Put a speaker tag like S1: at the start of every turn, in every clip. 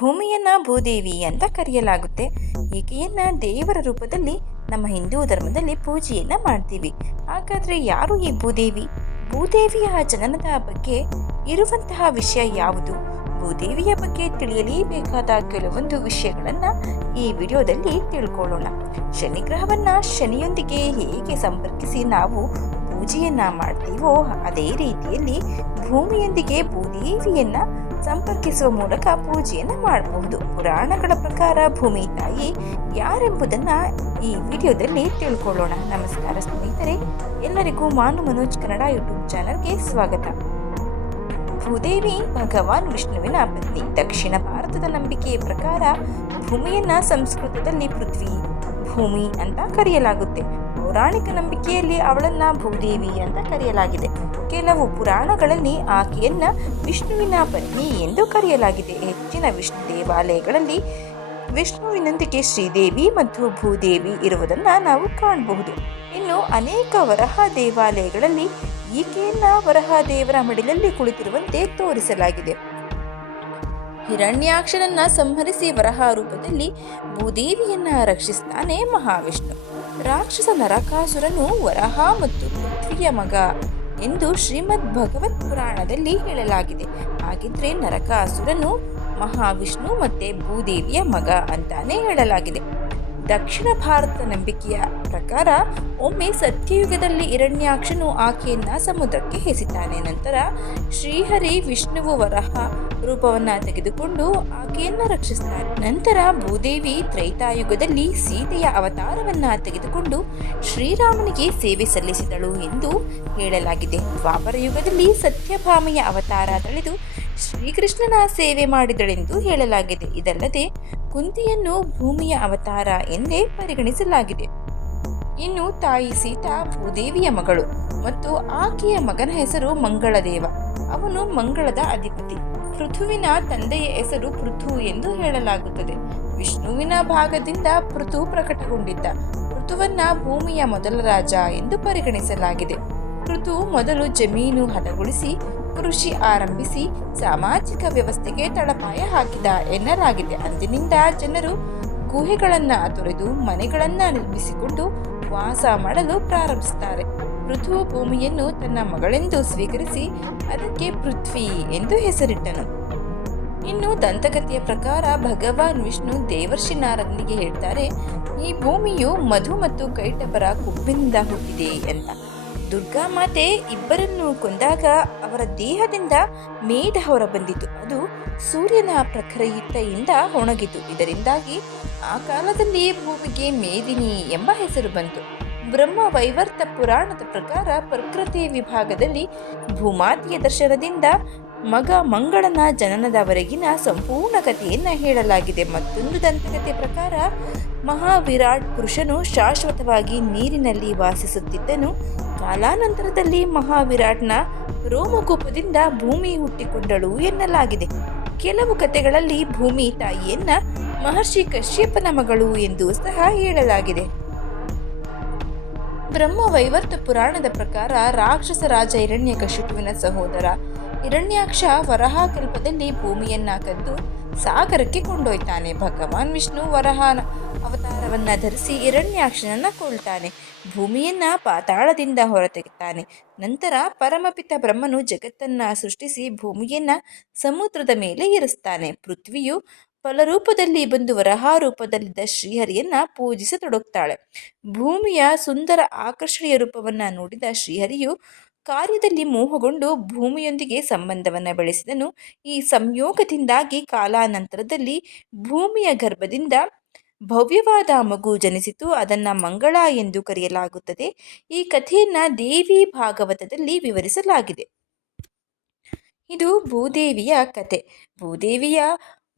S1: ಭೂಮಿಯನ್ನ ಭೂದೇವಿ ಅಂತ ಕರೆಯಲಾಗುತ್ತೆ. ಈಕೆಯನ್ನ ದೇವರ ರೂಪದಲ್ಲಿ ನಮ್ಮ ಹಿಂದೂ ಧರ್ಮದಲ್ಲಿ ಪೂಜೆಯನ್ನ ಮಾಡ್ತೀವಿ. ಹಾಗಾದ್ರೆ ಯಾರು ಈ ಭೂದೇವಿ? ಭೂದೇವಿಯ ಜನನದ ಬಗ್ಗೆ ಇರುವಂತಹ ವಿಷಯ ಯಾವುದು? ಭೂದೇವಿಯ ಬಗ್ಗೆ ತಿಳಿಯಲೇಬೇಕಾದ ಕೆಲವೊಂದು ವಿಷಯಗಳನ್ನ ಈ ವಿಡಿಯೋದಲ್ಲಿ ತಿಳ್ಕೊಳ್ಳೋಣ. ಶನಿ ಗ್ರಹವನ್ನ ಶನಿಯೊಂದಿಗೆ ಹೇಗೆ ಸಂಪರ್ಕಿಸಿ ನಾವು ಪೂಜೆಯನ್ನ ಮಾಡ್ತೀವೋ ಅದೇ ರೀತಿಯಲ್ಲಿ ಭೂಮಿಯೊಂದಿಗೆ ಭೂದೇವಿಯನ್ನ ಸಂಪರ್ಕಿಸುವ ಮೂಲಕ ಪೂಜೆಯನ್ನು ಮಾಡಬಹುದು. ಪುರಾಣಗಳ ಪ್ರಕಾರ ಭೂಮಿ ತಾಯಿ ಯಾರೆಂಬುದನ್ನ ಈ ವಿಡಿಯೋದಲ್ಲಿ ತಿಳ್ಕೊಳ್ಳೋಣ. ನಮಸ್ಕಾರ ಸ್ನೇಹಿತರೆ, ಎಲ್ಲರಿಗೂ ಮಾನು ಮನೋಜ್ ಕನ್ನಡ ಯೂಟ್ಯೂಬ್ ಚಾನಲ್ಗೆ ಸ್ವಾಗತ. ಭೂದೇವಿ ಭಗವಾನ್ ವಿಷ್ಣುವಿನ ಪತ್ನಿ ದಕ್ಷಿಣ ಭಾರತದ ನಂಬಿಕೆಯ ಪ್ರಕಾರ ಭೂಮಿಯನ್ನ ಸಂಸ್ಕೃತದಲ್ಲಿ ಪೃಥ್ವಿ, ಭೂಮಿ ಅಂತ ಕರೆಯಲಾಗುತ್ತೆ. ಪೌರಾಣಿಕ ನಂಬಿಕೆಯಲ್ಲಿ ಅವಳನ್ನ ಭೂದೇವಿ ಅಂತ ಕರೆಯಲಾಗಿದೆ. ಕೆಲವು ಪುರಾಣಗಳಲ್ಲಿ ಆಕೆಯನ್ನ ವಿಷ್ಣುವಿನ ಪತ್ನಿ ಎಂದು ಕರೆಯಲಾಗಿದೆ. ಹೆಚ್ಚಿನ ವಿಷ್ಣು ದೇವಾಲಯಗಳಲ್ಲಿ ವಿಷ್ಣುವಿನೊಂದಿಗೆ ಶ್ರೀದೇವಿ ಮತ್ತು ಭೂದೇವಿ ಇರುವುದನ್ನು ನಾವು ಕಾಣಬಹುದು. ಇನ್ನು ಅನೇಕ ವರಹ ದೇವಾಲಯಗಳಲ್ಲಿ ಈಕೆಯನ್ನ ವರಹ ದೇವರ ಮಡಿಲಲ್ಲಿ ಕುಳಿತಿರುವಂತೆ ತೋರಿಸಲಾಗಿದೆ. ಹಿರಣ್ಯಾಕ್ಷನನ್ನ ಸಂಹರಿಸಿ ವರಹ ರೂಪದಲ್ಲಿ ಭೂದೇವಿಯನ್ನ ರಕ್ಷಿಸ್ತಾನೆ ಮಹಾವಿಷ್ಣು. ರಾಕ್ಷಸ ನರಕಾಸುರನು ವರಹ ಮತ್ತು ಪೃಥ್ವಿಯ ಮಗ ಎಂದು ಶ್ರೀಮದ್ ಭಗವತ್ ಪುರಾಣದಲ್ಲಿ ಹೇಳಲಾಗಿದೆ. ಹಾಗಿದ್ರೆ ನರಕಾಸುರನು ಮಹಾವಿಷ್ಣು ಮತ್ತೆ ಭೂದೇವಿಯ ಮಗ ಅಂತಾನೆ ಹೇಳಲಾಗಿದೆ. ದಕ್ಷಿಣ ಭಾರತ ನಂಬಿಕೆಯ ಪ್ರಕಾರ ಒಮ್ಮೆ ಸತ್ಯಯುಗದಲ್ಲಿ ಇರಣ್ಯಾಕ್ಷನು ಆಕೆಯನ್ನ ಸಮುದ್ರಕ್ಕೆ ಎಸಿತಾನೆ ನಂತರ ಶ್ರೀಹರಿ ವಿಷ್ಣುವು ವರಹ ರೂಪವನ್ನ ತೆಗೆದುಕೊಂಡು ಆಕೆಯನ್ನ ರಕ್ಷಿಸ್ತಾನೆ ನಂತರ ಭೂದೇವಿ ತ್ರೈತಾಯುಗದಲ್ಲಿ ಸೀತೆಯ ಅವತಾರವನ್ನ ತೆಗೆದುಕೊಂಡು ಶ್ರೀರಾಮನಿಗೆ ಸೇವೆ ಸಲ್ಲಿಸಿದಳು ಎಂದು ಹೇಳಲಾಗಿದೆ. ದ್ವಾಪರ ಯುಗದಲ್ಲಿ ಸತ್ಯಭಾಮೆಯ ಅವತಾರ ತಳೆದು ಶ್ರೀಕೃಷ್ಣನ ಸೇವೆ ಮಾಡಿದಳೆಂದು ಹೇಳಲಾಗಿದೆ. ಇದಲ್ಲದೆ, ಕುಂತಿಯನ್ನು ಭೂಮಿಯ ಅವತಾರ ಎಂದೇ ಪರಿಗಣಿಸಲಾಗಿದೆ. ಇನ್ನು ತಾಯಿ ಸೀತಾ ಭೂದೇವಿಯ ಮಗಳು ಮತ್ತು ಆಕೆಯ ಮಗನ ಹೆಸರು ಮಂಗಳದೇವ. ಅವನು ಮಂಗಳದ ಅಧಿಪತಿ. ಪೃಥುವಿನ ತಂದೆಯ ಹೆಸರು ಪೃಥು ಎಂದು ಹೇಳಲಾಗುತ್ತದೆ. ವಿಷ್ಣುವಿನ ಭಾಗದಿಂದ ಪೃಥು ಪ್ರಕಟಗೊಂಡಿದ್ದ. ಪೃಥುವನ್ನ ಭೂಮಿಯ ಮೊದಲ ರಾಜ ಎಂದು ಪರಿಗಣಿಸಲಾಗಿದೆ. ಪೃಥು ಮೊದಲು ಜಮೀನು ಹದಗೊಳಿಸಿ ಕೃಷಿ ಆರಂಭಿಸಿ ಸಾಮಾಜಿಕ ವ್ಯವಸ್ಥೆಗೆ ತಳಪಾಯ ಹಾಕಿದ ಎನ್ನಲಾಗಿದೆ. ಅಂದಿನಿಂದ ಜನರು ಗುಹೆಗಳನ್ನು ತೊರೆದು ಮನೆಗಳನ್ನು ನಿರ್ಮಿಸಿಕೊಂಡು ವಾಸ ಮಾಡಲು ಪ್ರಾರಂಭಿಸುತ್ತಾರೆ. ಪೃಥು ಭೂಮಿಯನ್ನು ತನ್ನ ಮಗಳೆಂದು ಸ್ವೀಕರಿಸಿ ಅದಕ್ಕೆ ಪೃಥ್ವಿ ಎಂದು ಹೆಸರಿಟ್ಟನು. ಇನ್ನು ದಂತಕಥೆಯ ಪ್ರಕಾರ ಭಗವಾನ್ ವಿಷ್ಣು ದೇವರ್ಷಿ ನಾರದನಿಗೆ ಹೇಳ್ತಾರೆ, ಈ ಭೂಮಿಯು ಮಧು ಮತ್ತು ಕೈಟಬರ ಕೊಬ್ಬಿನಿಂದ ಹುಟ್ಟಿದೆ ಅಂತ. ದುರ್ಗಾ ಮಾತೆ ಇಬ್ಬರನ್ನು ಕೊಂದಾಗ ಅವರ ದೇಹದಿಂದ ಮೇದ ಹೊರ ಬಂದಿತು. ಅದು ಸೂರ್ಯನ ಪ್ರಖರಯುಕ್ತೆಯಿಂದ ಒಣಗಿತು. ಇದರಿಂದಾಗಿ ಆ ಕಾಲದಲ್ಲಿ ಭೂಮಿಗೆ ಮೇದಿನಿ ಎಂಬ ಹೆಸರು ಬಂತು. ಬ್ರಹ್ಮ ವೈವರ್ತ ಪುರಾಣದ ಪ್ರಕಾರ ಪ್ರಕೃತಿ ವಿಭಾಗದಲ್ಲಿ ಭೂಮಾತೆಯ ದರ್ಶನದಿಂದ ಮಗ ಮಂಗಳನ ಜನನದವರೆಗಿನ ಸಂಪೂರ್ಣ ಕಥೆಯನ್ನು ಹೇಳಲಾಗಿದೆ. ಮತ್ತೊಂದು ದಂತಕಥೆ ಪ್ರಕಾರ ಮಹಾವಿರಾಟ್ ಪುರುಷನು ಶಾಶ್ವತವಾಗಿ ನೀರಿನಲ್ಲಿ ವಾಸಿಸುತ್ತಿದ್ದನು. ಕಾಲಾನಂತರದಲ್ಲಿ ಮಹಾವಿರಾಟ್ನ ರೋಮಕೋಪದಿಂದ ಭೂಮಿ ಹುಟ್ಟಿಕೊಂಡಳು ಎನ್ನಲಾಗಿದೆ. ಕೆಲವು ಕಥೆಗಳಲ್ಲಿ ಭೂಮಿ ತಾಯಿಯನ್ನ ಮಹರ್ಷಿ ಕಶ್ಯಪನ ಮಗಳು ಎಂದು ಸಹ ಹೇಳಲಾಗಿದೆ. ಬ್ರಹ್ಮ ವೈವರ್ತ ಪುರಾಣದ ಪ್ರಕಾರ ರಾಕ್ಷಸ ರಾಜ ಹಿರಣ್ಯಕಶಿಪುವಿನ ಸಹೋದರ ಹಿರಣ್ಯಾಕ್ಷ ವರಹ ಕಲ್ಪದಲ್ಲಿ ಭೂಮಿಯನ್ನ ಕದ್ದು ಸಾಗರಕ್ಕೆ ಕೊಂಡೊಯ್ತಾನೆ. ಭಗವಾನ್ ವಿಷ್ಣು ವರಹನ ಅವತಾರವನ್ನ ಧರಿಸಿ ಹಿರಣ್ಯಾಕ್ಷನನ್ನು ಕೊಳ್ತಾನೆ ಭೂಮಿಯನ್ನ ಪಾತಾಳದಿಂದ ಹೊರತೆಗುತ್ತಾನೆ ನಂತರ ಪರಮಪಿತ ಬ್ರಹ್ಮನು ಜಗತ್ತನ್ನು ಸೃಷ್ಟಿಸಿ ಭೂಮಿಯನ್ನ ಸಮುದ್ರದ ಮೇಲೆ ಇರಿಸ್ತಾನೆ ಪೃಥ್ವಿಯು ಫಲರೂಪದಲ್ಲಿ ಬಂದು ವರಹ ರೂಪದಲ್ಲಿದ್ದ ಶ್ರೀಹರಿಯನ್ನ ಪೂಜಿಸತೊಡಗ್ತಾಳೆ ಭೂಮಿಯ ಸುಂದರ ಆಕರ್ಷಣೀಯ ರೂಪವನ್ನ ನೋಡಿದ ಶ್ರೀಹರಿಯು ಕಾರ್ಯದಲ್ಲಿ ಮೋಹಗೊಂಡು ಭೂಮಿಯೊಂದಿಗೆ ಸಂಬಂಧವನ್ನು ಬೆಳೆಸಿದನು. ಈ ಸಂಯೋಗದಿಂದಾಗಿ ಕಾಲಾನಂತರದಲ್ಲಿ ಭೂಮಿಯ ಗರ್ಭದಿಂದ ಭವ್ಯವಾದ ಮಗು ಜನಿಸಿತು. ಅದನ್ನು ಮಂಗಳ ಎಂದು ಕರೆಯಲಾಗುತ್ತದೆ. ಈ ಕಥೆಯನ್ನು ದೇವಿ ಭಾಗವತದಲ್ಲಿ ವಿವರಿಸಲಾಗಿದೆ. ಇದು ಭೂದೇವಿಯ ಕತೆ. ಭೂದೇವಿಯ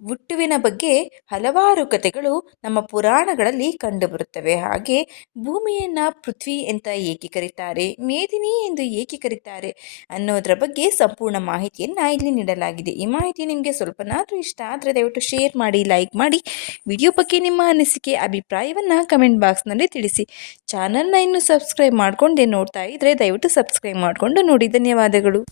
S1: ಹುಟ್ಟುವಿನ ಬಗ್ಗೆ ಹಲವಾರು ಕಥೆಗಳು ನಮ್ಮ ಪುರಾಣಗಳಲ್ಲಿ ಕಂಡುಬರುತ್ತವೆ. ಹಾಗೆ ಭೂಮಿಯನ್ನು ಪೃಥ್ವಿ ಅಂತ ಏಕೆ ಕರೀತಾರೆ, ಮೇದಿನಿ ಎಂದು ಏಕೆ ಕರೀತಾರೆ ಅನ್ನೋದರ ಬಗ್ಗೆ ಸಂಪೂರ್ಣ ಮಾಹಿತಿಯನ್ನು ಇಲ್ಲಿ ನೀಡಲಾಗಿದೆ. ಈ ಮಾಹಿತಿ ನಿಮಗೆ ಸ್ವಲ್ಪನಾದರೂ ಇಷ್ಟ ಆದರೆ ದಯವಿಟ್ಟು ಶೇರ್ ಮಾಡಿ, ಲೈಕ್ ಮಾಡಿ. ವಿಡಿಯೋ ಬಗ್ಗೆ ನಿಮ್ಮ ಅನಿಸಿಕೆ, ಅಭಿಪ್ರಾಯವನ್ನು ಕಮೆಂಟ್ ಬಾಕ್ಸ್ನಲ್ಲಿ ತಿಳಿಸಿ. ಚಾನಲ್ನ ಇನ್ನು ಸಬ್ಸ್ಕ್ರೈಬ್ ಮಾಡಿಕೊಂಡೆ ನೋಡ್ತಾ ಇದ್ದರೆ ದಯವಿಟ್ಟು ಸಬ್ಸ್ಕ್ರೈಬ್ ಮಾಡಿಕೊಂಡು ನೋಡಿ. ಧನ್ಯವಾದಗಳು.